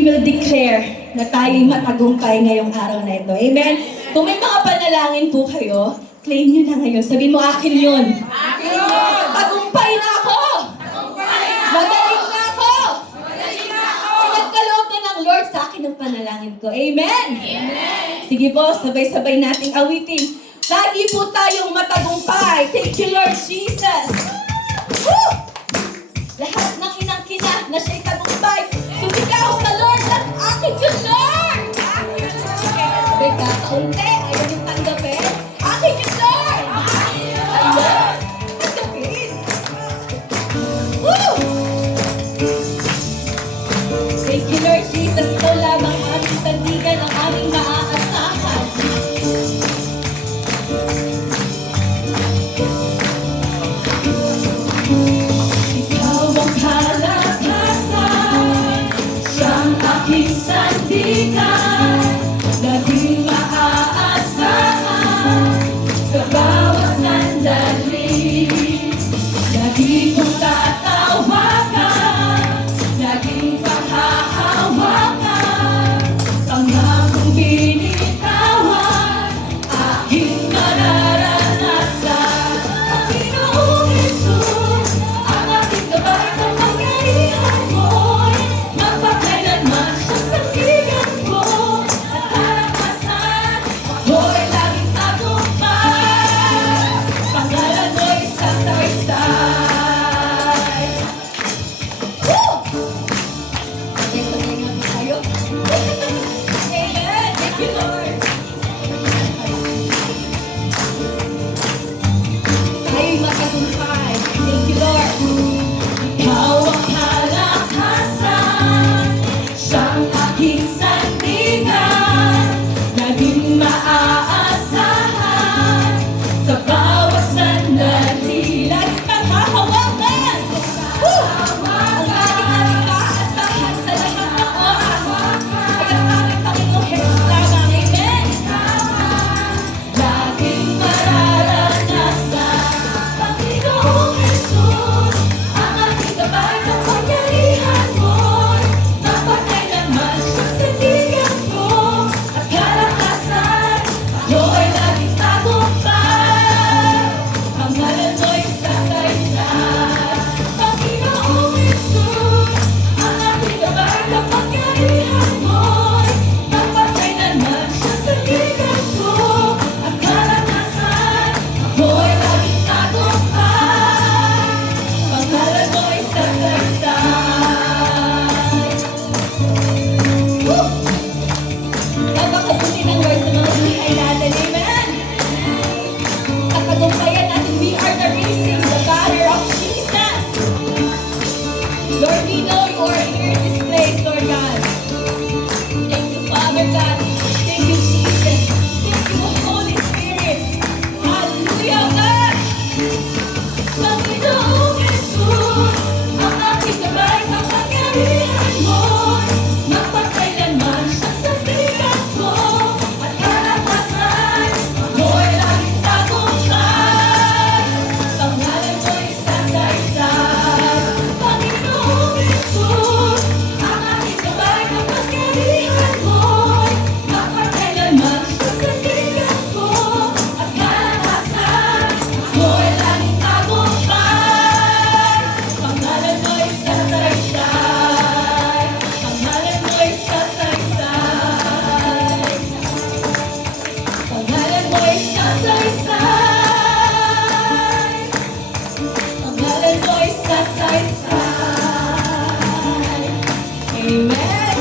we will declare na tayo'y matagumpay ngayong araw na ito. Amen? Kung may mga panalangin po kayo, claim nyo na ngayon. Sabihin mo, akin yun. Akin yun! Tagumpay na ako! Magaling na ako! Nagkaloob na ng Lord sa akin ang panalangin ko. Amen? Sige po, sabay-sabay nating awitin. Lagi po tayong matagumpay. Thank you, Lord Jesus. Woo! Lahat ng inang-kina na siya'y tagumpay. Sumigaw sa Lord at akin yun, Lord! Sabay ka, kaunti. Ayaw yung tanggapin. Akin yun, Lord! Ayun! Tanggapin. Woo! Thank you, Lord Jesus. Ikaw lamang aming sandigan, ang aming maaasahan. Ikaw ang kalakasan, siyang aking sandigan, laging maaasahan sa bawat sandali. Lagi kong tatawagan, laging panghahawakan, pangakong binitawan, aking mararanasan. Panginoong Jesus, ang aking gabay ng pangyarihan mo'y mapakailanman siyang sandigan ko. At kalakasan, ako'y laging tagumpay, pangalan mo'y sasaysay. Woo! Sabay-sabay nga po tayo. Amen! Thank you, Lord! Tayo'y matagumpay. Thank you, Lord! Ikaw ang kalakasan, siyang aking sandigan, laging maaasahan sa bawat sandali. Laging panghahawakan! Woo! Ang laging maaasahan sa lahat ng oras. Ay ang aming Panginoong Jesus lamang. Amen! Laging mararanasan, Panginoong Jesus, ang aking gabay ng pangyarihan mo'y mapakailanman siyang sandigan ko. At kalakasan, ako'y laging tagumpay, pangalan mo'y sasaysay. Panginoong Jesus, ang aking gabay ng pangyarihan mo'y mapakailanman siyang sandigan ko. At kalakasan, ako'y laging tagumpay, pangalan mo'y sasaysay. Woo! Napakabuti ng Lord sa mga buhay natin. Amen! At tagumpayan natin, we are the racing, the banner of Jesus. Lord, we know you are here in this place, Lord God. Thank you, Father God. Thank you, Jesus. Thank you, Holy Spirit. Hallelujah, God. Panginoong Jesus, ang aking gabay ng pangyarihan mo'y mapakailanman siyang sandigan ko. At kalakasan, ako'y laging tagumpay, pangalan mo'y sasaysay. Panginoong Jesus, ang aking gabay ng pangyarihan mo'y mapakailanman siyang sandigan ko. At kalakasan, ako'y laging tagumpay, pangalan mo'y sasaysay. Pangalan mo'y sasaysay. Pangalan mo'y sasaysay. Pangalan mo'y sasaysay. Amen.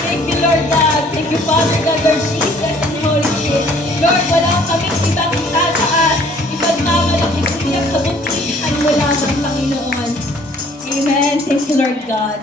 Thank you, Lord God. Thank you, Father God, Lord Jesus, and Holy Spirit. Lord, wala kaming ibang itataas, ipagmamalaki, kundi ang kabutihan mo lamang, Panginoon. Amen. Thank you, Lord God.